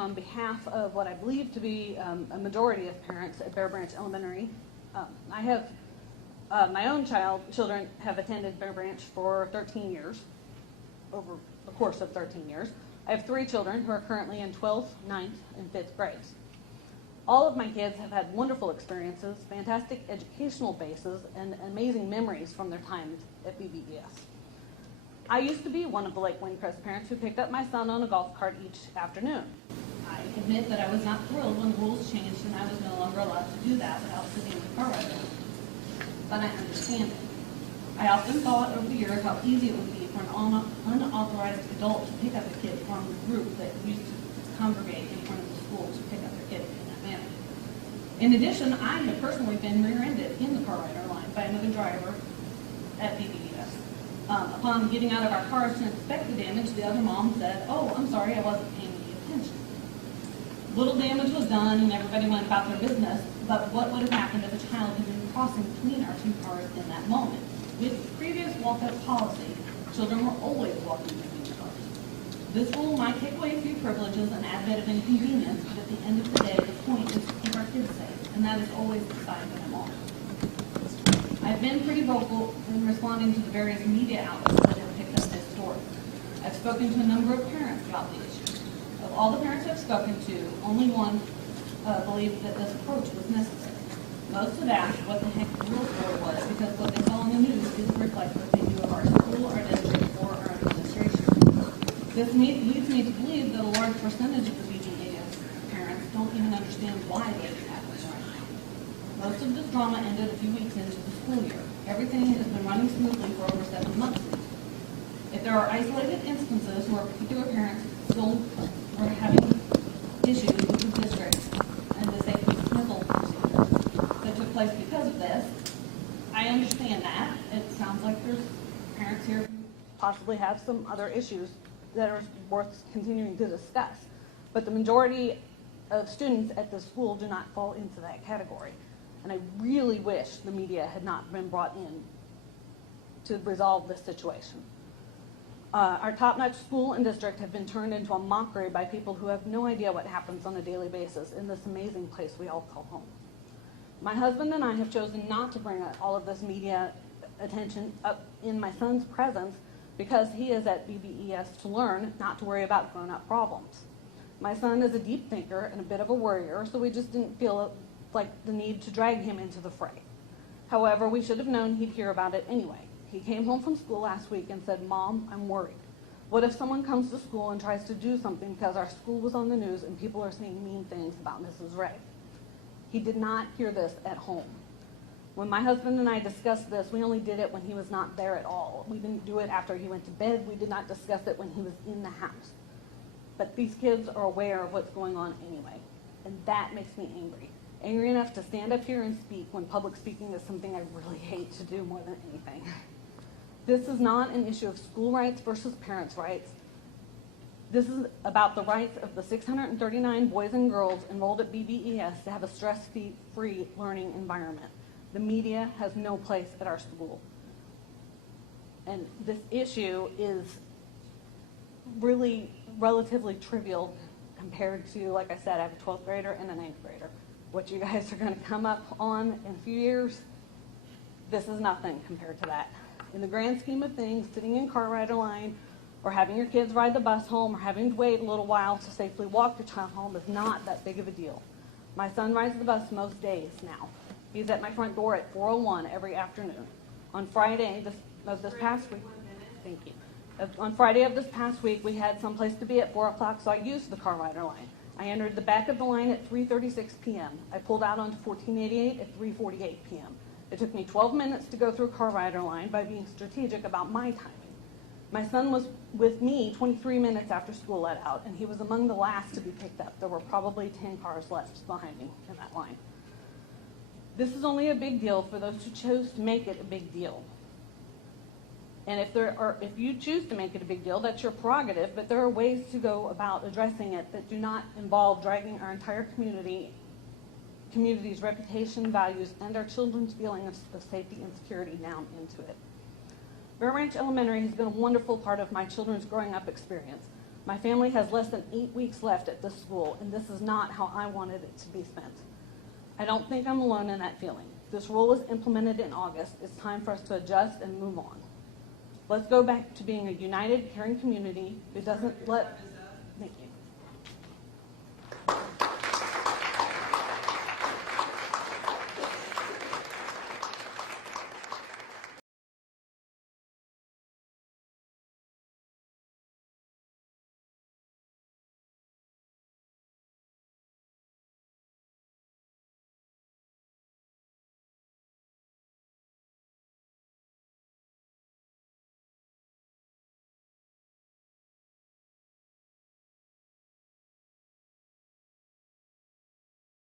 on behalf of what I believe to be a majority of parents at Bear Branch Elementary. I have my own children have attended Bear Branch for 13 years, over the course of 13 years. I have 3 children who are currently in 12th, 9th, and 5th grades. All of my kids have had wonderful experiences, fantastic educational bases, and amazing memories from their time at BBES. I used to be one of the Lake Windcrest parents who picked up my son on a golf cart each afternoon. I admit that I was not thrilled when the rules changed and I was no longer allowed to do that without sitting in the car ride. But I understand it. I often thought over the years how easy it would be for an unauthorized adult to pick up a kid from the group that used to congregate in front of the school to pick up their kid in that manner. In addition, I have personally been rear-ended in the car rider line by another driver at BBES. Upon getting out of our cars to inspect the damage, the other mom said, "Oh, I'm sorry, I wasn't paying any attention." Little damage was done and everybody went about their business, but what would have happened if a child had been crossing between our 2 cars in that moment? With previous walkout policy, children were always walking between the cars. This rule might take away a few privileges and add a bit of inconvenience, but at the end of the day, the point is to keep our kids safe, and that is always the side that I'm on. I've been pretty vocal in responding to the various media outlets that have picked up this story. I've spoken to a number of parents about the issue. Of all the parents I've spoken to, only one believed that this approach was necessary. Most have asked what the heck the real story was because what they saw on the news didn't reflect what they knew of our school, our district, or our administration. This leads me to believe that a large percentage of the BBES parents don't even understand why this happens right now. Most of this drama ended a few weeks into the school year. Everything has been running smoothly for over 7 months now. If there are isolated instances where particular parents still are having issues with the district and the safety dismissal procedures that took place because of this, I understand that. It sounds like there's parents here who possibly have some other issues that are worth continuing to discuss. But the majority of students at this school do not fall into that category. And I really wish the media had not been brought in to resolve this situation. Our top-notch school and district have been turned into a mockery by people who have no idea what happens on a daily basis in this amazing place we all call home. My husband and I have chosen not to bring all of this media attention up in my son's presence because he is at BBES to learn, not to worry about grown-up problems. My son is a deep thinker and a bit of a worrier, so we just didn't feel like the need to drag him into the fray. However, we should have known he'd hear about it anyway. He came home from school last week and said, "Mom, I'm worried. What if someone comes to school and tries to do something because our school was on the news and people are saying mean things about Mrs. Ray?" He did not hear this at home. When my husband and I discussed this, we only did it when he was not there at all. We didn't do it after he went to bed. We did not discuss it when he was in the house. But these kids are aware of what's going on anyway, and that makes me angry. Angry enough to stand up here and speak when public speaking is something I really hate to do more than anything. This is not an issue of school rights versus parents' rights. This is about the rights of the 639 boys and girls enrolled at BBES to have a stress-free learning environment. The media has no place at our school. And this issue is really relatively trivial compared to, like I said, I have a 12th grader and a 9th grader. What you guys are going to come up on in a few years, this is nothing compared to that. In the grand scheme of things, sitting in car rider line or having your kids ride the bus home or having to wait a little while to safely walk your child home is not that big of a deal. My son rides the bus most days now. He's at my front door at 4:01 every afternoon. On Friday of this past week, thank you. On Friday of this past week, we had someplace to be at 4 o'clock, so I used the car rider line. I entered the back of the line at 3:36 p.m. I pulled out onto 1488 at 3:48 p.m. It took me 12 minutes to go through a car rider line by being strategic about my timing. My son was with me 23 minutes after school let out, and he was among the last to be picked up. There were probably 10 cars left behind me in that line. This is only a big deal for those who chose to make it a big deal. And if you choose to make it a big deal, that's your prerogative, but there are ways to go about addressing it that do not involve dragging our entire community's reputation, values, and our children's feeling of safety and security down into it. Bear Branch Elementary has been a wonderful part of my children's growing up experience. My family has less than 8 weeks left at this school, and this is not how I wanted it to be spent. I don't think I'm alone in that feeling. This rule was implemented in August. It's time for us to adjust and move on. Let's go back to being a united, caring community who doesn't let